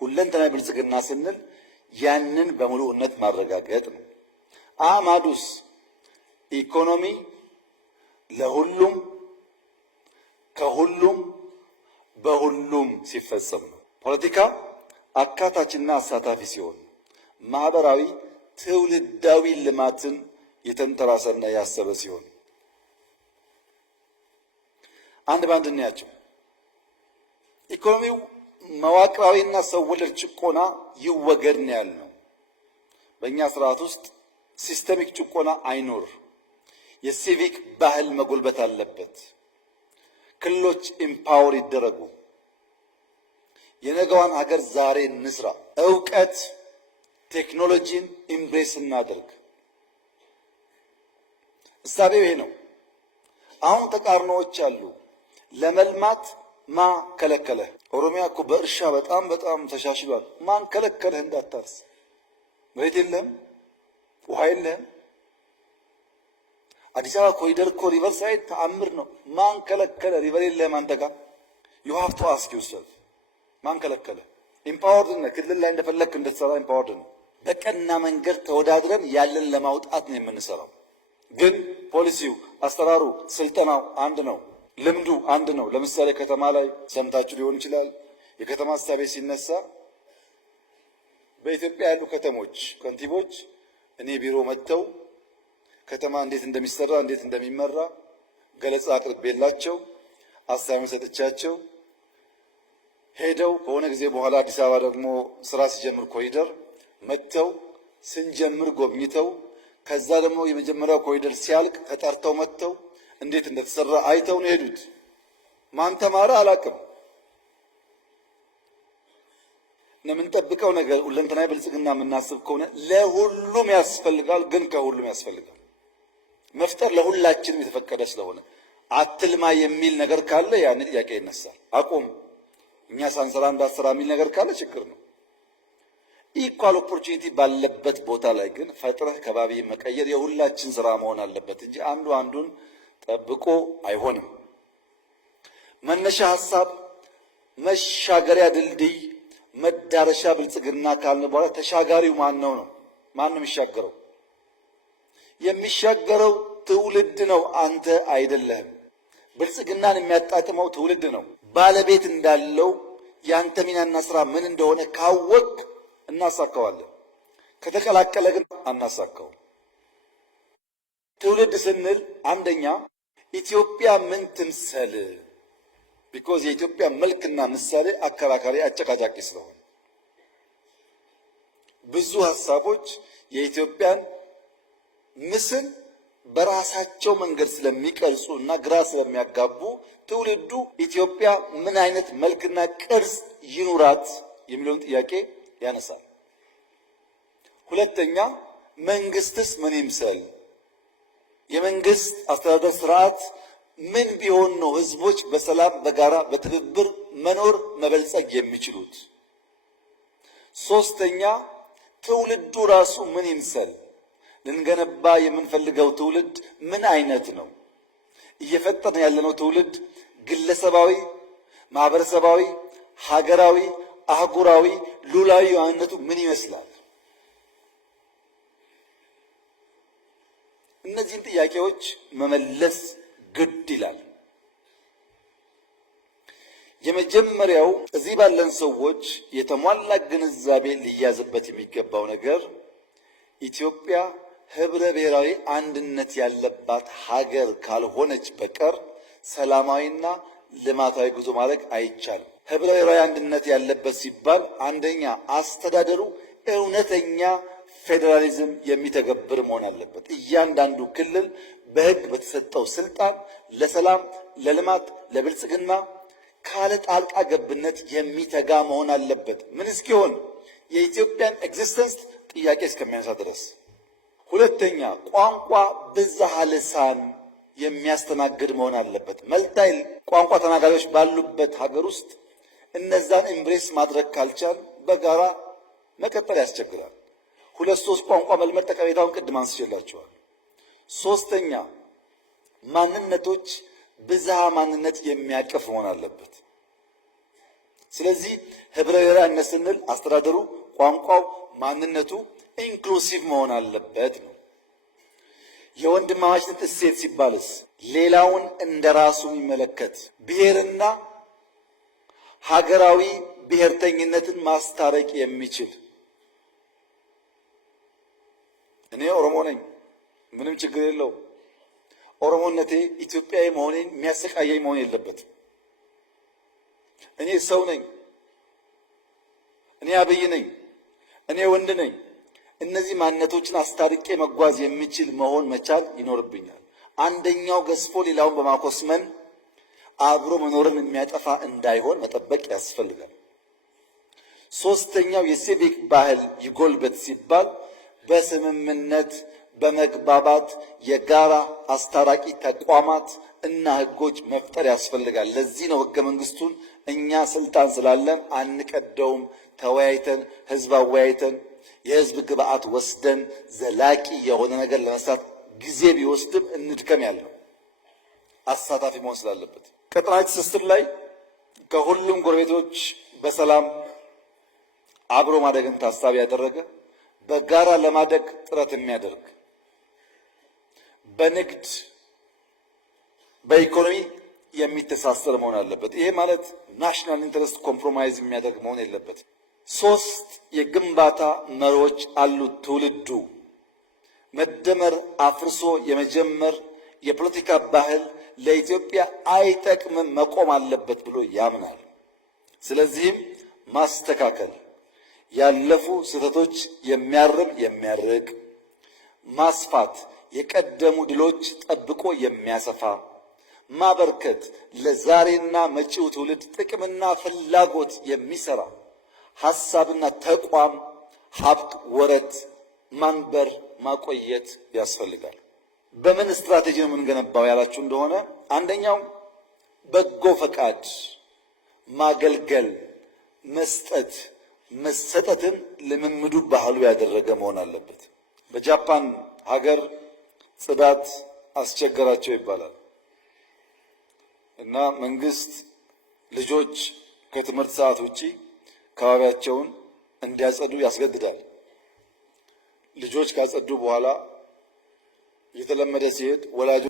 ሁለንተናዊ ብልጽግና ስንል ያንን በሙሉነት ማረጋገጥ ነው። አማዱስ ኢኮኖሚ ለሁሉም ከሁሉም በሁሉም ሲፈጸም ነው። ፖለቲካ አካታችና አሳታፊ ሲሆን ማህበራዊ ትውልዳዊ ልማትን የተንተራሰና ያሰበ ሲሆን አንድ ባንድ እናያቸው። ኢኮኖሚው መዋቅራዊና ሰው ወለድ ጭቆና ይወገድ ነው ያልነው። በእኛ ስርዓት ውስጥ ሲስተሚክ ጭቆና አይኖር። የሲቪክ ባህል መጎልበት አለበት። ክልሎች ኢምፓወር ይደረጉ። የነገዋን ሀገር ዛሬ እንስራ። እውቀት ቴክኖሎጂን ኢምብሬስ እናድርግ። እሳቤው ይሄ ነው። አሁን ተቃርኖዎች አሉ። ለመልማት ማ ከለከለህ? ኦሮሚያ እኮ በእርሻ በጣም ተሻሽሏል። ማን ከለከለህ እንዳታርስ? መሬት የለም፣ ውሃ የለም። አዲስ አበባ ኮሪደር እኮ ሪቨር ሳይድ ተአምር ነው። ማን ከለከለ? ሪቨር የለም አንተ ጋር። you have to ask yourself ማን ከለከለ? ኢምፓወርድ ነህ። ክልል ላይ እንደፈለክ እንድትሰራ ኢምፓወርድ ነው። በቀና መንገድ ተወዳድረን ያለን ለማውጣት ነው የምንሰራው። ግን ፖሊሲው፣ አሰራሩ፣ ስልጠናው አንድ ነው። ልምዱ አንድ ነው። ለምሳሌ ከተማ ላይ ሰምታችሁ ሊሆን ይችላል። የከተማ ሀሳቤ ሲነሳ በኢትዮጵያ ያሉ ከተሞች ከንቲቦች እኔ ቢሮ መጥተው ከተማ እንዴት እንደሚሰራ እንዴት እንደሚመራ ገለጻ አቅርቤላቸው አሳይመንት ሰጥቻቸው ሄደው ከሆነ ጊዜ በኋላ አዲስ አበባ ደግሞ ስራ ሲጀምር ኮሪደር መጥተው ስንጀምር ጎብኝተው ከዛ ደግሞ የመጀመሪያው ኮሪደር ሲያልቅ ተጠርተው መጥተው እንዴት እንደተሰራ አይተው ነው ሄዱት። ማን ተማረ አላቅም። የምንጠብቀው ነገር ሁለንተናዊ ብልጽግና የምናስብ ከሆነ ለሁሉም ያስፈልጋል፣ ግን ከሁሉም ያስፈልጋል። መፍጠር ለሁላችንም የተፈቀደ ስለሆነ አትልማ የሚል ነገር ካለ ያን ጥያቄ ይነሳል። አቁም እኛ ሳንሰራ እንዳሰራ የሚል ነገር ካለ ችግር ነው። ኢኳል ኦፖርቹኒቲ ባለበት ቦታ ላይ ግን ፈጥረህ ከባቢ መቀየር የሁላችን ስራ መሆን አለበት እንጂ አንዱ አንዱን ጠብቆ አይሆንም። መነሻ ሐሳብ፣ መሻገሪያ ድልድይ፣ መዳረሻ ብልጽግና ካልን በኋላ ተሻጋሪው ማን ነው? ማን ነው የሚሻገረው? የሚሻገረው ትውልድ ነው። አንተ አይደለህም። ብልጽግናን የሚያጣጥመው ትውልድ ነው። ባለቤት እንዳለው ያንተ ሚናና ስራ ምን እንደሆነ ካወቅ እናሳካዋለን። ከተቀላቀለ ግን አናሳካው። ትውልድ ስንል አንደኛ ኢትዮጵያ ምን ትምሰል? ቢኮዝ የኢትዮጵያ መልክና ምሳሌ አከራካሪ አጨቃጫቂ ስለሆነ ብዙ ሐሳቦች የኢትዮጵያን ምስል በራሳቸው መንገድ ስለሚቀርጹ እና ግራ ስለሚያጋቡ ትውልዱ ኢትዮጵያ ምን አይነት መልክና ቅርጽ ይኑራት የሚለውን ጥያቄ ያነሳል። ሁለተኛ መንግስትስ ምን ይምሰል? የመንግስት አስተዳደር ስርዓት ምን ቢሆን ነው ህዝቦች በሰላም በጋራ በትብብር መኖር መበልጸግ የሚችሉት? ሶስተኛ ትውልዱ ራሱ ምን ይምሰል? ልንገነባ የምንፈልገው ትውልድ ምን አይነት ነው? እየፈጠርን ያለነው ትውልድ ግለሰባዊ፣ ማህበረሰባዊ፣ ሀገራዊ፣ አህጉራዊ፣ ሉላዊ የዋህነቱ ምን ይመስላል? እነዚህን ጥያቄዎች መመለስ ግድ ይላል። የመጀመሪያው እዚህ ባለን ሰዎች የተሟላ ግንዛቤ ሊያዝበት የሚገባው ነገር ኢትዮጵያ ህብረ ብሔራዊ አንድነት ያለባት ሀገር ካልሆነች በቀር ሰላማዊና ልማታዊ ጉዞ ማድረግ አይቻልም። ህብረ ብሔራዊ አንድነት ያለበት ሲባል አንደኛ አስተዳደሩ እውነተኛ ፌዴራሊዝም የሚተገብር መሆን አለበት። እያንዳንዱ ክልል በህግ በተሰጠው ስልጣን ለሰላም፣ ለልማት፣ ለብልጽግና ካለ ጣልቃ ገብነት የሚተጋ መሆን አለበት። ምን እስኪሆን የኢትዮጵያን ኤግዚስተንስ ጥያቄ እስከሚያነሳ ድረስ። ሁለተኛ ቋንቋ ብዝሃ ልሳን የሚያስተናግድ መሆን አለበት። መልታይ ቋንቋ ተናጋሪዎች ባሉበት ሀገር ውስጥ እነዛን ኤምብሬስ ማድረግ ካልቻል በጋራ መቀጠል ያስቸግራል። ሁለት ሶስት ቋንቋ መልመድ ጠቀሜታውን ቅድም አንስቼላችኋል። ሶስተኛ ማንነቶች ብዝሃ ማንነት የሚያቅፍ መሆን አለበት። ስለዚህ ህብረ ብሔራዊነት ስንል አስተዳደሩ፣ ቋንቋው፣ ማንነቱ ኢንክሉሲቭ መሆን አለበት ነው። የወንድማማችነት እሴት ሲባልስ ሌላውን እንደራሱ የሚመለከት ብሔርና ሀገራዊ ብሔርተኝነትን ማስታረቅ የሚችል እኔ ኦሮሞ ነኝ፣ ምንም ችግር የለው። ኦሮሞነቴ ኢትዮጵያዊ መሆኔን የሚያሰቃየኝ መሆን የለበትም። እኔ ሰው ነኝ፣ እኔ አብይ ነኝ፣ እኔ ወንድ ነኝ። እነዚህ ማንነቶችን አስታርቄ መጓዝ የሚችል መሆን መቻል ይኖርብኛል። አንደኛው ገዝፎ ሌላውን በማኮስመን አብሮ መኖርን የሚያጠፋ እንዳይሆን መጠበቅ ያስፈልጋል። ሶስተኛው የሲቪክ ባህል ይጎልበት ሲባል በስምምነት በመግባባት የጋራ አስታራቂ ተቋማት እና ህጎች መፍጠር ያስፈልጋል። ለዚህ ነው ህገ መንግስቱን እኛ ስልጣን ስላለን አንቀደውም፣ ተወያይተን ህዝብ አወያይተን የህዝብ ግብአት ወስደን ዘላቂ የሆነ ነገር ለመስራት ጊዜ ቢወስድም እንድከም ያለው አሳታፊ መሆን ስላለበት ቀጠናዊ ትስስር ላይ ከሁሉም ጎረቤቶች በሰላም አብሮ ማደግን ታሳቢ ያደረገ በጋራ ለማደግ ጥረት የሚያደርግ በንግድ በኢኮኖሚ የሚተሳሰር መሆን አለበት። ይሄ ማለት ናሽናል ኢንተረስት ኮምፕሮማይዝ የሚያደርግ መሆን የለበት። ሶስት የግንባታ መሪዎች አሉት ትውልዱ። መደመር አፍርሶ የመጀመር የፖለቲካ ባህል ለኢትዮጵያ አይጠቅምም፣ መቆም አለበት ብሎ ያምናል። ስለዚህም ማስተካከል፣ ያለፉ ስህተቶች የሚያርም የሚያርቅ፣ ማስፋት፣ የቀደሙ ድሎች ጠብቆ የሚያሰፋ፣ ማበርከት፣ ለዛሬና መጪው ትውልድ ጥቅምና ፍላጎት የሚሰራ ሐሳብና ተቋም፣ ሀብት፣ ወረት ማንበር ማቆየት ያስፈልጋል። በምን ስትራቴጂ ነው የምንገነባው ያላችሁ እንደሆነ አንደኛው በጎ ፈቃድ፣ ማገልገል፣ መስጠት፣ መሰጠትን ልምምዱ ባህሉ ያደረገ መሆን አለበት። በጃፓን ሀገር ጽዳት አስቸገራቸው ይባላል እና መንግስት ልጆች ከትምህርት ሰዓት ውጪ አካባቢያቸውን እንዲያጸዱ ያስገድዳል። ልጆች ካጸዱ በኋላ የተለመደ ሲሄድ ወላጆች